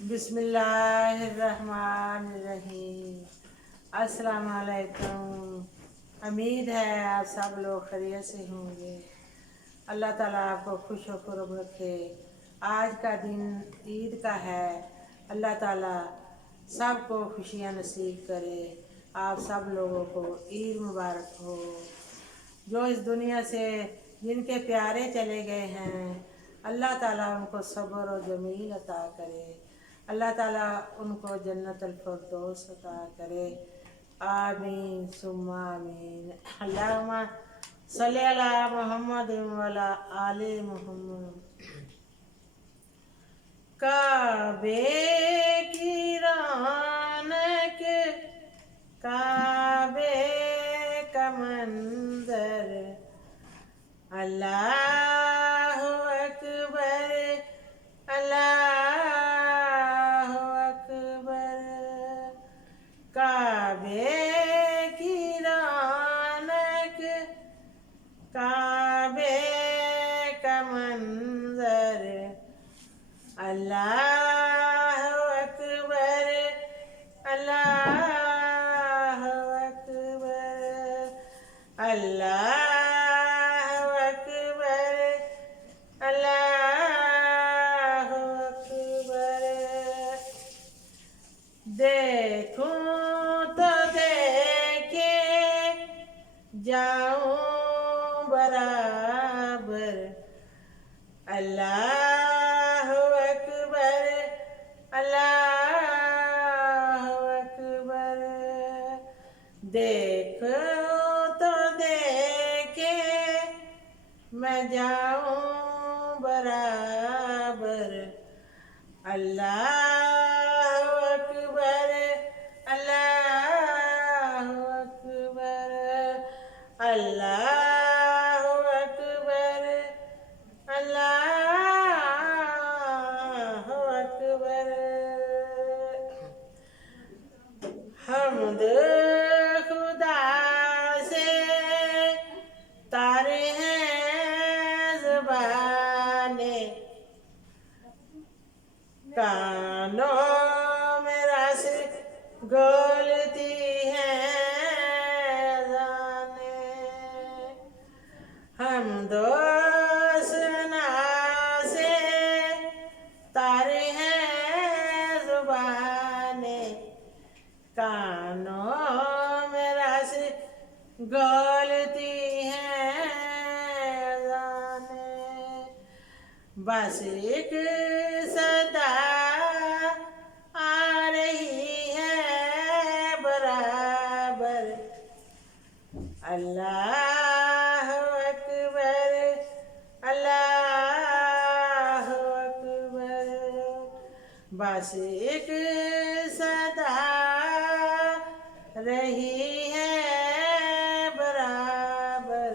बिस्मिल्लाहिर्रहमानिर्रहीम। अस्सलाम वालेकुम। उम्मीद है आप सब लोग खैरियत से होंगे। अल्लाह ताला आपको खुश व खुरब रखे। आज का दिन ईद का है। अल्लाह ताला सबको खुशियाँ नसीब करे। आप सब लोगों को ईद मुबारक हो। जो इस दुनिया से जिनके प्यारे चले गए हैं, अल्लाह ताला उनको सब्र और जमील अता करे। अल्लाह ताला उनको जन्नतुल फिरदौस अता करे। आमीन सुम्मा आमीन। अल्लाहुम्मा सल्ली अला मुहम्मद व अला आले मुहम्मद। काबे की रौनक, काबे का मंजर, अल्लाहु अकबर, अल्लाहु अकबर। काबे की रौनक, काबे का मंजर, अल्लाहु अकबर, अल्लाहु अकबर, अल्लाहु अकबर, अल्लाहु अकबर। देखूं तो देखे जाऊं बराबर, अल्लाहु अकबर, अल्लाहु अकबर। देखो तो देखे मैं जाऊं बराबर, अल्लाहु अकबर, अल्लाहु अकबर, अल्लाहु अकबर, अल्लाहु अकबर। हम्द खुदा से तारे हैं ज़बाने, कानों में रस घोलती हैं अज़ाने। हम्दो सना से तारे हैं ज़ुबाने, कानों में रस घोलती हैं अज़ाने। बस एक सदा आ रही है बराबर, अल्लाहु अकबर, अल्लाहु अकबर। बस एक सदा रही है बराबर,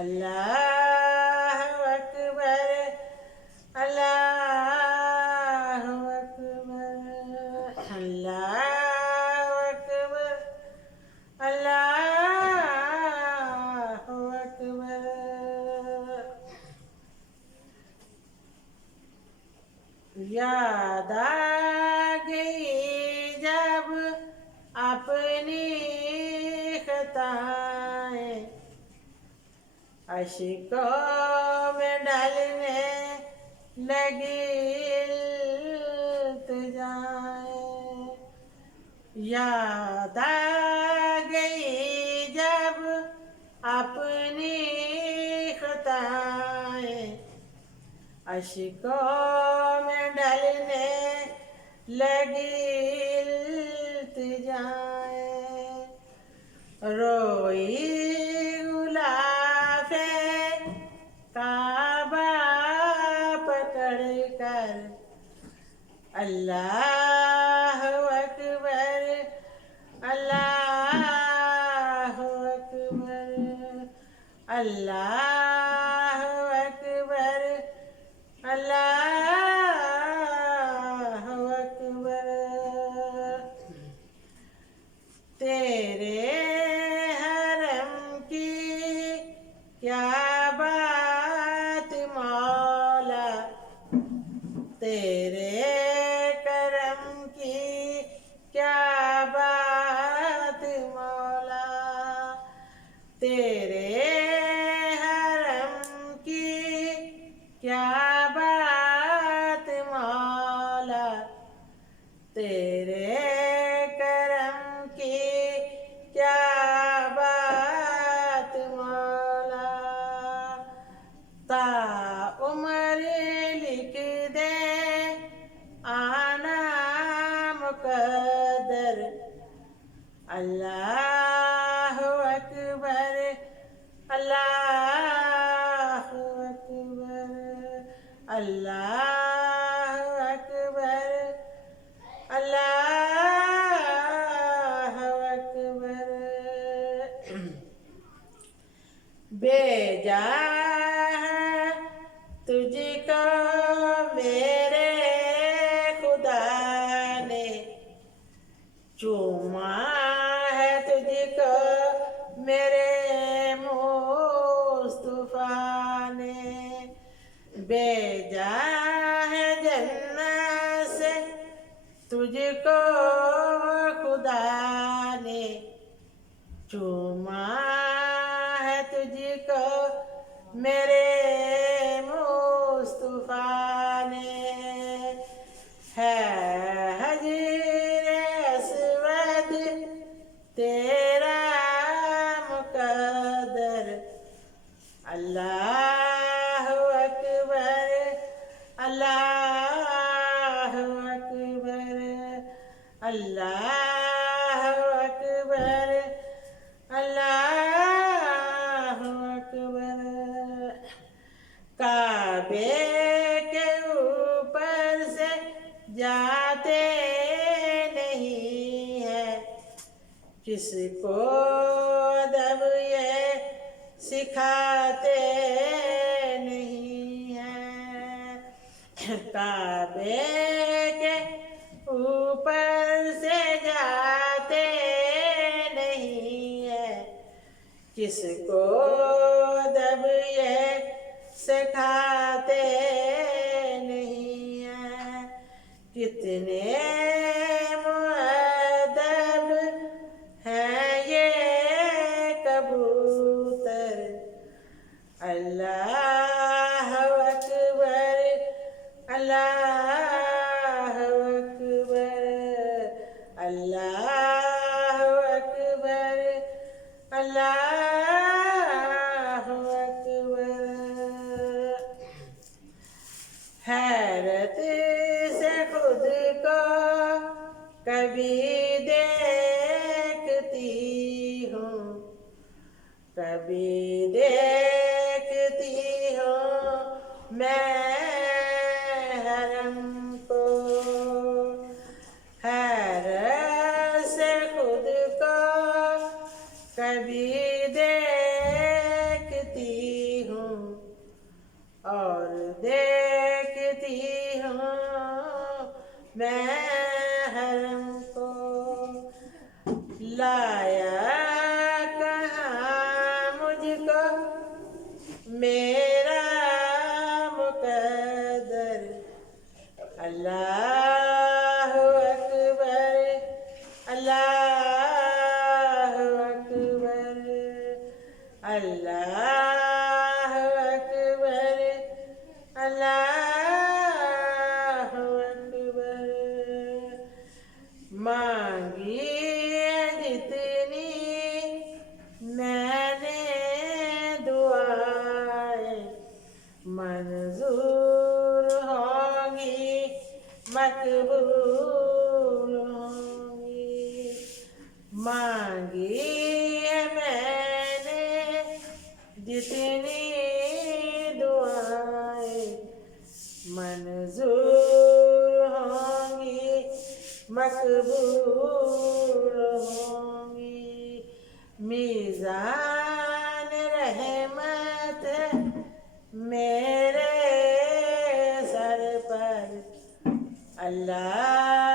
अल्लाहु अकबर, अल्लाहु अकबर, अल्लाहु अकबर, अल्लाहु अकबर। याद आ गई जब अपनी खताएं, अश्कों में ढलने लगी इल्तिजाएं। याद आ गई जब अपनी खताएं, अश्कों में ढलने लगी इल्तिजाएं। रोई गुलाफे काबा पकड़ कर, अल्लाहु अकबर, अल्लाहु अकबर, अल्लाहु अकबर, अल्लाहु अकबर। तेरे हरम की क्या बात मौला, तेरे मुकद्दर अल्लाह अकबर अल्लाह अकबर अल्लाह अकबर अल्लाह अकबर। भेजा है तुझको मेरे खुदा ने, चूमा है तुझको मेरे मुस्तफा ने, भेजा है जन्नत से तुझको खुदा ने, चूमा है तुझको मेरे मुस्तफा ने। है हजरे अस्वद तेरा मुकद्दर अल्लाह अकबर अल्लाह अकबर अल्लाह अकबर अल्लाह अकबर। काबे के ऊपर से जाते नहीं है, किसको अदब ये सिखाते नहीं है। काबे के ऊपर से जाते नहीं है, किसको अदब ये सिखाते नहीं है। कितने मुअद्दब हैं ये कबूतर अल्लाह अकबर अल्लाह अकबर अल्लाह अकबर अल्लाह अकबर। हैरत से खुद को कभी देखती हूँ, कभी देखती हूँ मैं हरम को। हैरत से खुद को कभी देखती हूँ और देखती हूँ मैं हरम को। लाया कहाँ मुझको मेरा मुकद्दर अल्लाह अकबर अल्लाह अकबर अल्लाह अकबर अल्लाह अकबर। मांगी है जितनी मैंने दुआएं, मंजूर होंगी मकबूल होंगी। मांगी है मैंने जितनी दुआएं, मंजूर होंगी मकबूल होंगी। मीज़ान रहमत मेरे सर पर अल्लाह